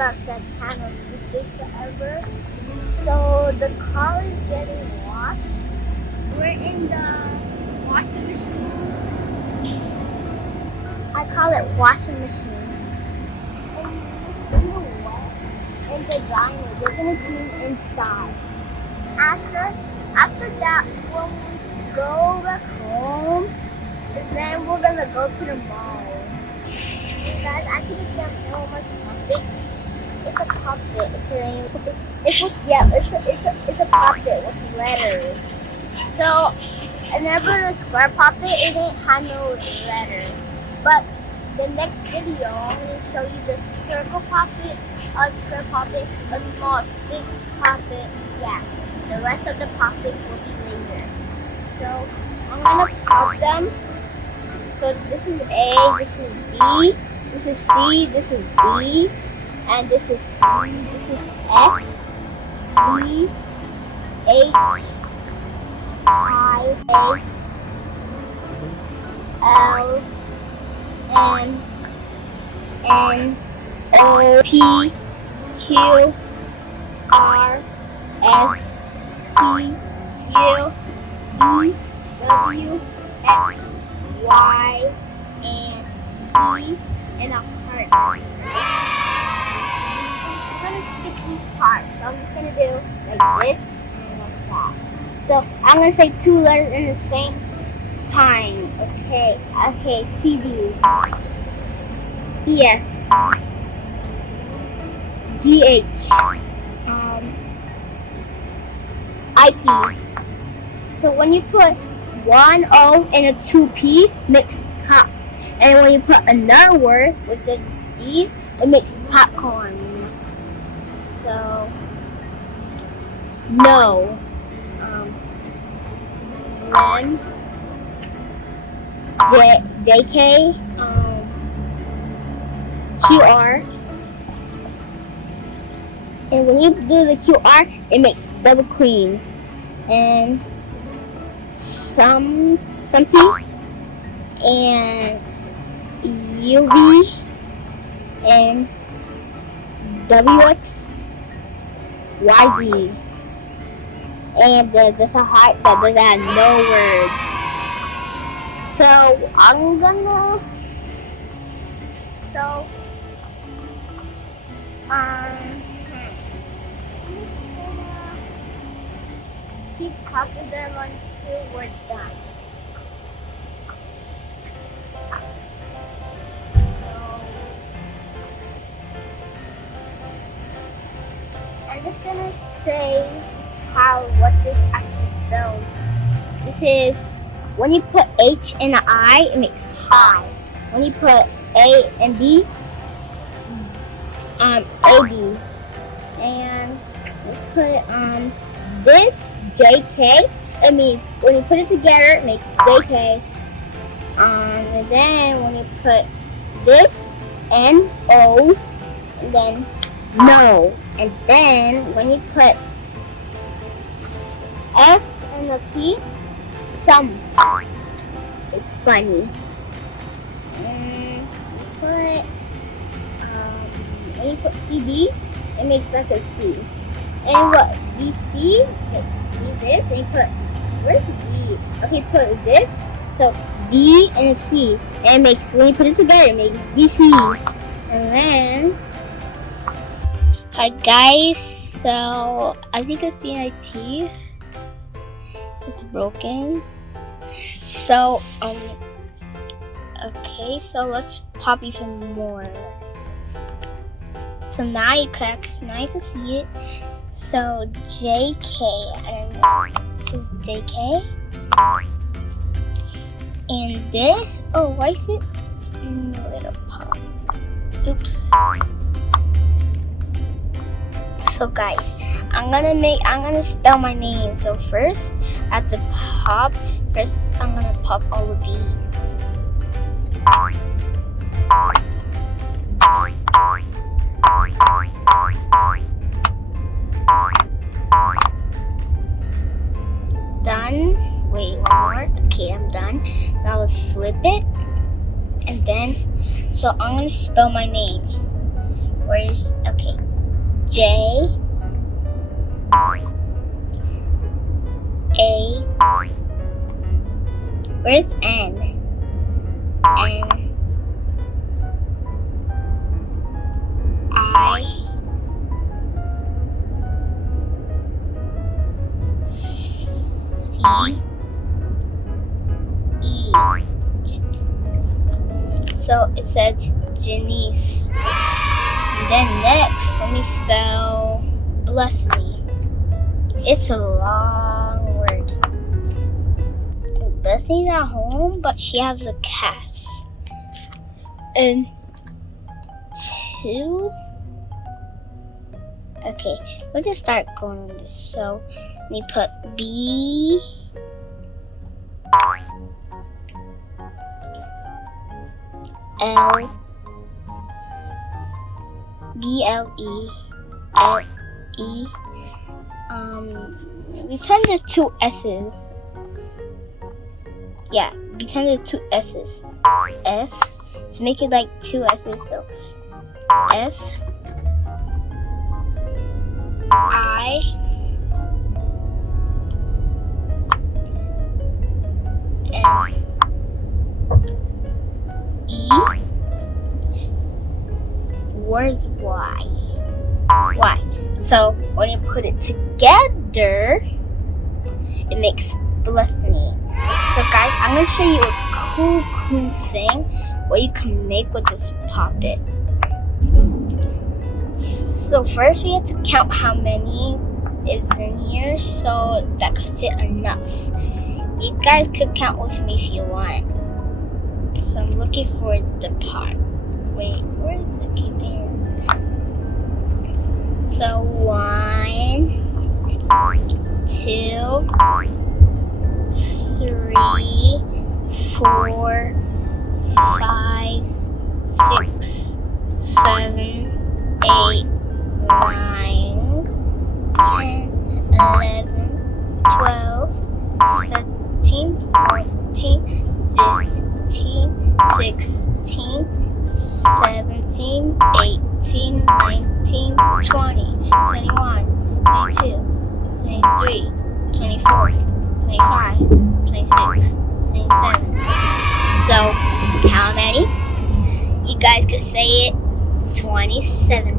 about that channel, Sis3forever. So the car is getting washed. We're in the washing machine. I call it washing machine. And in the wet, in the diner, we're gonna clean inside. After that, when we go back home, and then we're gonna go to the mall. And guys, I think it's gonna film my puppet. It's a puppet. It's a puppet with letters. So, whenever the square puppet, it ain't have no letters. But the next video, I'm gonna show you the circle puppet, a square puppet, a small 6 puppet. Yeah, the rest of the puppets will be later. So, I'm gonna pop them. So this is A, this is B, this is C, this is D, and this is F, D, H, I, A, L, N, O, P, Q, R, S, T, U, V, W, X, Y, and Z, and a heart. I'm gonna skip these parts, so I'm just gonna do like this and like that. So I'm gonna say 2 letters in the same time. Okay, C, D, E, F, G, H, I, P. So when you put 1 O and a 2 P, makes pop. And when you put another word with the D, it makes popcorn. So, no. Then, JK, QR. And when you do the QR, it makes double queen. And something, and UV, and WX, YZ. And there's a heart that doesn't have no word. So I'm gonna keep copying them until we're done. I'm just gonna say what this actually spells. This is when you put H and an I, it makes high. When you put A and B, AD. And we put this JK. It means when you put it together, it makes JK. And then when you put this NO, and then no. And then when you put F and the P, some. It's funny. And when you put CD, it makes like a C. And what DC, this, and you put, where's D? Okay, put this, so D and a C. And it makes, when you put it together, it makes DC. And then, hi guys, so I think it's the IT. It's broken. So, okay, so let's pop even more. So now you can see it. So JK, I don't know, this is JK. And this, oh, why is it in a little pop? Oops. So guys, I'm gonna spell my name. So first, at the pop, I'm gonna pop all of these. Done. Wait, one more. Okay, I'm done. Now let's flip it. And then, so I'm gonna spell my name. Where's, okay, J, A, where's N? N, I, C, E. So it says Janice. And then next, let me spell Blessiney. It's a long word. Blessiney's at home, but she has a cast. And 2. Okay, let's just start going on this. So let me put B, L, B, L, E, L, E. Pretend there's 2 S's. Yeah, pretend there's 2 S's. S, to make it like 2 S's, so S, I, N, E. Where's Y? Y. So when you put it together, it makes Blessiney. So guys, I'm gonna show you a cool thing what you can make with this puppet. So first we have to count how many is in here so that could fit enough. You guys could count with me if you want. So I'm looking for the part. Wait, where is it? Okay, there. So 1, 2, 3, 4, 5, 6, 7, 8, 9, 10, 11, 12, 13, 14, 15, 16, 17, 18, 19, 20, 21, 22, 23, 24, 25, 26, 27. So, how many? You guys could say it. 27.